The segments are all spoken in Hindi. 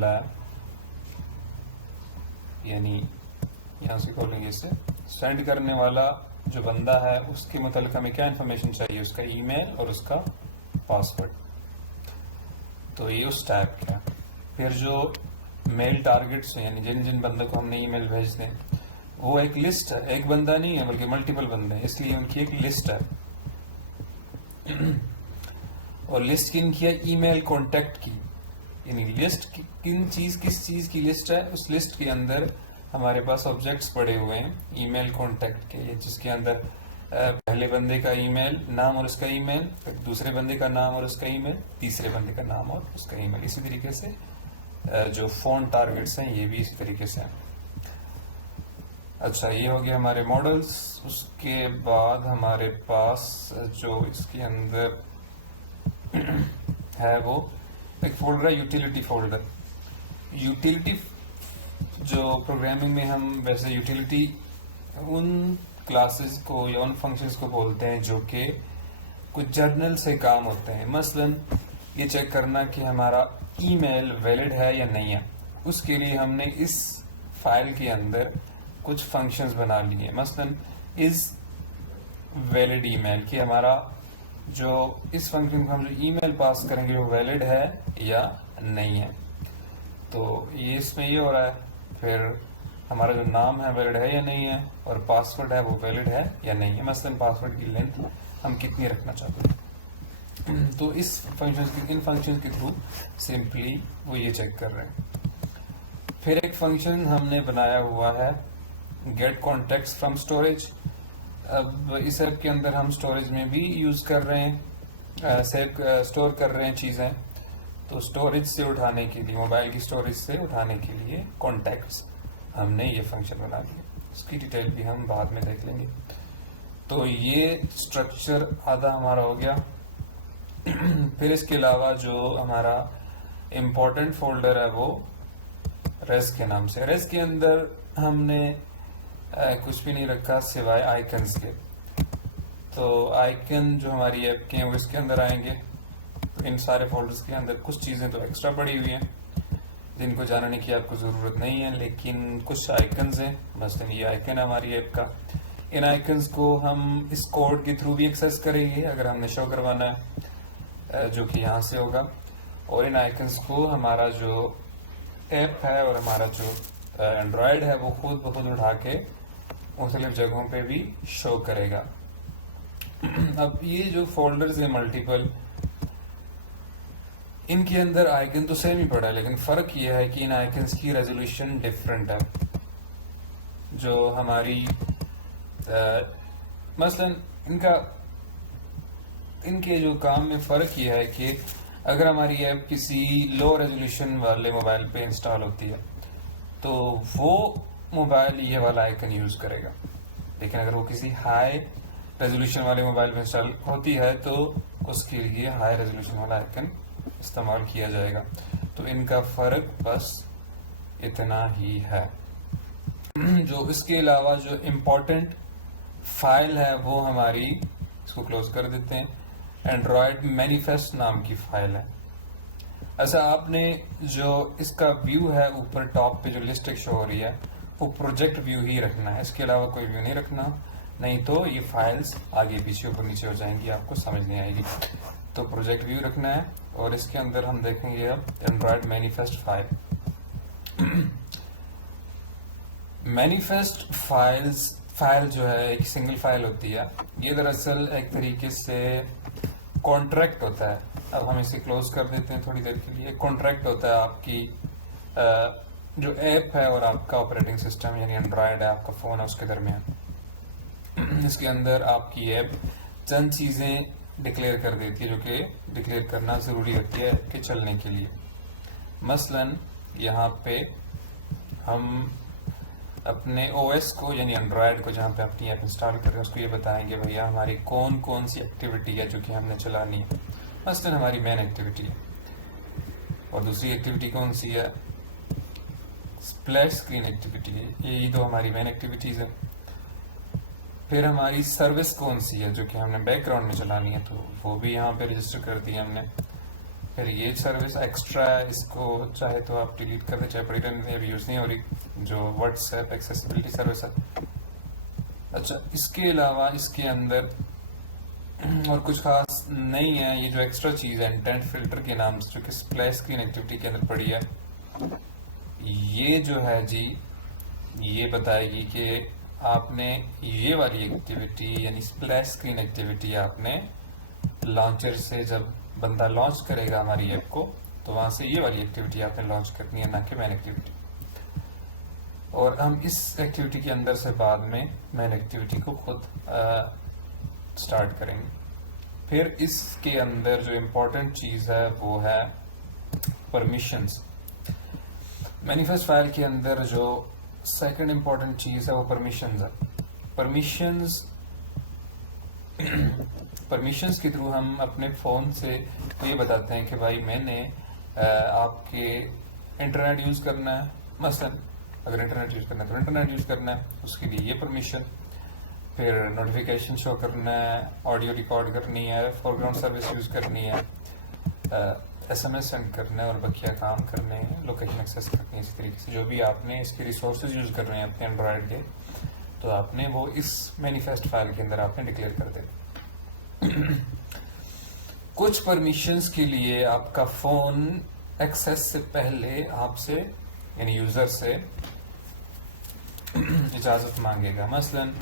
वाला है, यानी यहाँ से खोलेंगे इसे, सेंड करने वाला जो बंदा है उसके मतलब हमें क्या इन्फॉर्मेशन चाहिए, उसका ईमेल और उसका पासवर्ड। तो ये उस टाइप का। फिर जो मेल टारगेट्स हैं, यानी जिन जिन बंदों को हमने ईमेल भेजते हैं, वो एक लिस्ट है, एक बंदा नहीं है बल्कि मल्टीपल बंदे हैं, इसलिए उनकी एक लिस्ट है। और लिस्ट किन की है? ईमेल कॉन्टेक्ट की, यानी लिस्ट किस चीज की लिस्ट है, उस लिस्ट के अंदर हमारे पास ऑब्जेक्ट्स पड़े हुए हैं ईमेल कॉन्टेक्ट के, जिसके अंदर पहले बंदे का ईमेल, नाम और उसका ईमेल, फिर दूसरे बंदे का नाम और उसका ईमेल, तीसरे बंदे का नाम और उसका ईमेल। इसी तरीके से जो फोन टारगेट्स हैं ये भी इसी तरीके से हैं। अच्छा, ये हो गया हमारे मॉडल्स। उसके बाद हमारे पास जो इसके अंदर है वो एक फोल्डर है, यूटिलिटी फोल्डर। यूटिलिटी जो प्रोग्रामिंग में हम वैसे यूटिलिटी उन क्लासेस को या उन फंक्शंस को बोलते हैं जो कि कुछ जर्नल से काम होते हैं। मसलन ये चेक करना कि हमारा ईमेल वैलिड है या नहीं है, उसके लिए हमने इस फाइल के अंदर कुछ फंक्शंस बना लिए। मसलन इस वैलिड ईमेल कि हमारा जो इस फंक्शन को हम जो ईमेल पास करेंगे वो वैलिड है या नहीं है। तो ये इसमें ये हो रहा है। फिर हमारा जो नाम है वैलिड है या नहीं है, और पासवर्ड है वो वैलिड है या नहीं है। मसलन पासवर्ड की लेंथ हम कितनी रखना चाहते हैं, तो इस इन फंक्शंस के थ्रू सिंपली वो ये चेक कर रहे हैं। फिर एक फंक्शन हमने बनाया हुआ है गेट कॉन्टेक्ट्स फ्रॉम स्टोरेज। अब इस ऐप के अंदर हम स्टोरेज में भी यूज कर रहे हैं, स्टोर कर रहे हैं चीजें। तो स्टोरेज से उठाने के लिए, मोबाइल की स्टोरेज से उठाने के लिए कॉन्टैक्ट्स हमने ये फंक्शन बना दिया। इसकी डिटेल भी हम बाद में देख लेंगे। तो ये स्ट्रक्चर आधा हमारा हो गया। फिर इसके अलावा जो हमारा इम्पोर्टेंट फोल्डर है वो रेस के नाम से। रेस के अंदर हमने कुछ भी नहीं रखा सिवाय आइकन्स के। तो आइकन जो हमारी ऐप के हैं वो इसके अंदर आएंगे। तो इन सारे फोल्डर्स के अंदर कुछ चीज़ें तो एक्स्ट्रा पड़ी हुई हैं जिनको जानने की आपको ज़रूरत नहीं है, लेकिन कुछ आइकन्स हैं। मसलन ये आइकन है हमारी ऐप का। इन आइकन्स को हम इस कोड के थ्रू भी एक्सेस करेंगे अगर हमने शो करवाना है, जो कि यहाँ से होगा। और इन आइकन्स को हमारा जो ऐप है और हमारा जो एंड्रॉयड है वो खुद ब खुद उठा के मुख्तलिफ जगहों पे भी शो करेगा। अब ये जो फोल्डर्स हैं मल्टीपल, इनके अंदर आइकन तो सेम ही पड़ा है, लेकिन फ़र्क ये है कि इन आइकन्स की रेजोल्यूशन डिफरेंट है। जो हमारी मसलन इनके जो काम में फ़र्क ये है कि अगर हमारी ऐप किसी लो रेजोल्यूशन वाले मोबाइल पे इंस्टॉल होती है तो वो मोबाइल ये वाला आइकन यूज़ करेगा, लेकिन अगर वो किसी हाई रेजोल्यूशन वाले मोबाइल में इंस्टॉल होती है तो उसके लिए हाई रेजोल्यूशन वाला आइकन इस्तेमाल किया जाएगा। तो इनका फ़र्क बस इतना ही है। जो इसके अलावा जो इम्पोर्टेंट फाइल है वो हमारी, इसको क्लोज कर देते हैं, एंड्रॉयड मैनिफेस्ट नाम की फाइल है। अच्छा, आपने जो इसका व्यू है ऊपर टॉप पे जो लिस्ट एक शो हो रही है वो प्रोजेक्ट व्यू ही रखना है, इसके अलावा कोई व्यू नहीं रखना, नहीं तो ये फाइल्स आगे पीछे ऊपर नीचे हो जाएंगी, आपको समझ नहीं आएगी। तो प्रोजेक्ट व्यू रखना है। और इसके अंदर हम देखेंगे अब Android manifest file. Manifest file जो है एक सिंगल फाइल होती है। ये दरअसल एक तरीके से कॉन्ट्रैक्ट होता है। अब हम इसे क्लोज कर देते हैं थोड़ी देर के लिए। कॉन्ट्रैक्ट होता है आपकी जो ऐप है और आपका ऑपरेटिंग सिस्टम यानी एंड्रॉयड है, आपका फ़ोन है, उसके दरमियान। इसके अंदर आपकी ऐप चंद चीज़ें डिक्लेयर कर देती है जो कि डिक्लेयर करना ज़रूरी होती है कि चलने के लिए। मसलन यहाँ पे हम अपने ओएस को यानी एंड्रॉयड को, जहाँ पे अपनी ऐप इंस्टॉल कर रहे हैं, उसको ये बताएंगे भैया हमारी कौन कौन सी एक्टिविटी है जो कि हमने चलानी है। मसलन हमारी मेन एक्टिविटी है और दूसरी एक्टिविटी कौन सी है, स्प्लैश स्क्रीन एक्टिविटी है। यही तो हमारी मेन एक्टिविटीज़ है। फिर हमारी सर्विस कौन सी है जो कि हमने बैकग्राउंड में चलानी है, तो वो भी यहाँ पे रजिस्टर कर दी हमने। फिर ये सर्विस एक्स्ट्रा है, इसको चाहे तो आप डिलीट कर दें, चाहे पड़ी रहने अभी यूज़ नहीं हो रही, जो व्हाट्सएप एक्सेसिबिलिटी सर्विस है। अच्छा, इसके अलावा इसके अंदर और कुछ खास नहीं है। ये जो एक्स्ट्रा चीज़ है इंटेंट फिल्टर के नाम से, जो कि स्प्लैश स्क्रीन एक्टिविटी के अंदर पड़ी है, ये जो है जी, ये बताएगी कि आपने ये वाली एक्टिविटी यानी स्प्लैश स्क्रीन एक्टिविटी आपने लॉन्चर से, जब बंदा लॉन्च करेगा हमारी ऐप को, तो वहाँ से ये वाली एक्टिविटी आपने लॉन्च करनी है, ना कि मेन एक्टिविटी। और हम इस एक्टिविटी के अंदर से बाद में मेन एक्टिविटी को खुद स्टार्ट करेंगे। फिर इसके अंदर जो इम्पोर्टेंट चीज़ है वो है परमिशंस। मैनिफेस्ट फाइल के अंदर जो सेकंड इम्पोर्टेंट चीज़ है वो परमिशंस है। परमिशंस के थ्रू हम अपने फ़ोन से ये बताते हैं कि भाई मैंने आपके इंटरनेट यूज़ करना है, मसलन अगर इंटरनेट यूज़ करना है तो इंटरनेट यूज़ करना है, उसके लिए ये परमिशन। फिर नोटिफिकेशन शो करना है, ऑडियो रिकॉर्ड करनी है, फोरग्राउंड सर्विस यूज़ करनी है, SMS सेंड करना है और बकिया काम करने हैं, लोकेशन एक्सेस करनी है। इसी तरीके से जो भी आपने इसके रिसोर्सेज यूज़ कर रहे हैं अपने एंड्रॉयड के, तो आपने वो इस मैनिफेस्ट फाइल के अंदर आपने डिक्लेयर कर देना। कुछ परमिशंस के लिए आपका फ़ोन एक्सेस से पहले आपसे यानी यूज़र से इजाज़त मांगेगा। मसलन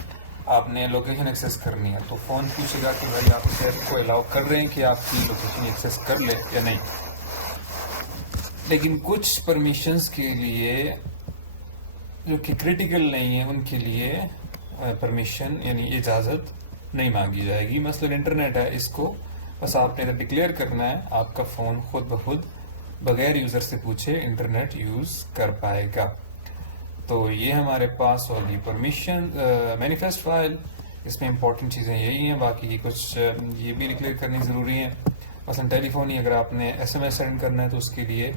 आपने लोकेशन एक्सेस करनी है तो फ़ोन पूछेगा कि भाई आप इस ऐप को अलाउ कर रहे हैं कि आपकी लोकेशन एक्सेस कर ले या नहीं। लेकिन कुछ परमिशंस के लिए जो कि क्रिटिकल नहीं है, उनके लिए परमिशन यानी इजाज़त नहीं मांगी जाएगी। मसलन इंटरनेट है, इसको बस आपने इधर डिक्लेयर करना है, आपका फ़ोन खुद ब खुद बगैर यूज़र से पूछे इंटरनेट यूज़ कर पाएगा। तो ये हमारे पास होगी परमिशन मैनिफेस्ट फाइल। इसमें इंपॉर्टेंट चीज़ें यही हैं, बाकी कुछ ये भी डिक्लेयर करनी ज़रूरी है। मसलन टेलीफोन ही अगर आपने SMS सेंड करना है तो उसके लिए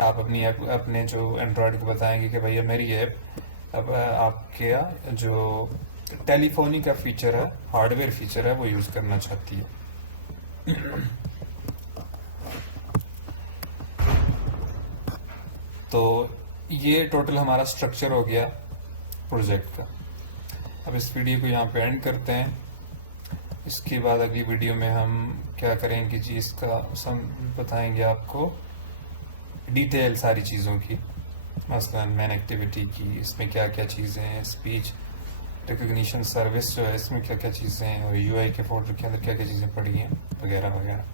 आप अपनी ऐप अपने जो एंड्रॉयड को बताएंगे कि भैया मेरी ऐप अब आपके जो टेलीफोनी का फीचर है, हार्डवेयर फीचर है, वो यूज़ करना चाहती है। तो ये टोटल हमारा स्ट्रक्चर हो गया प्रोजेक्ट का। अब इस वीडियो को यहाँ पे एंड करते हैं। इसके बाद अगली वीडियो में हम क्या करेंगे जी, इसका हम बताएंगे आपको डिटेल सारी चीज़ों की, मसलन मैन एक्टिविटी की, इसमें क्या क्या चीज़ें हैं, स्पीच रिकग्निशन सर्विस जो है इसमें क्या क्या चीज़ें हैं, और UI के फोल्डर के अंदर क्या क्या चीज़ें पड़ी हैं, वगैरह वगैरह।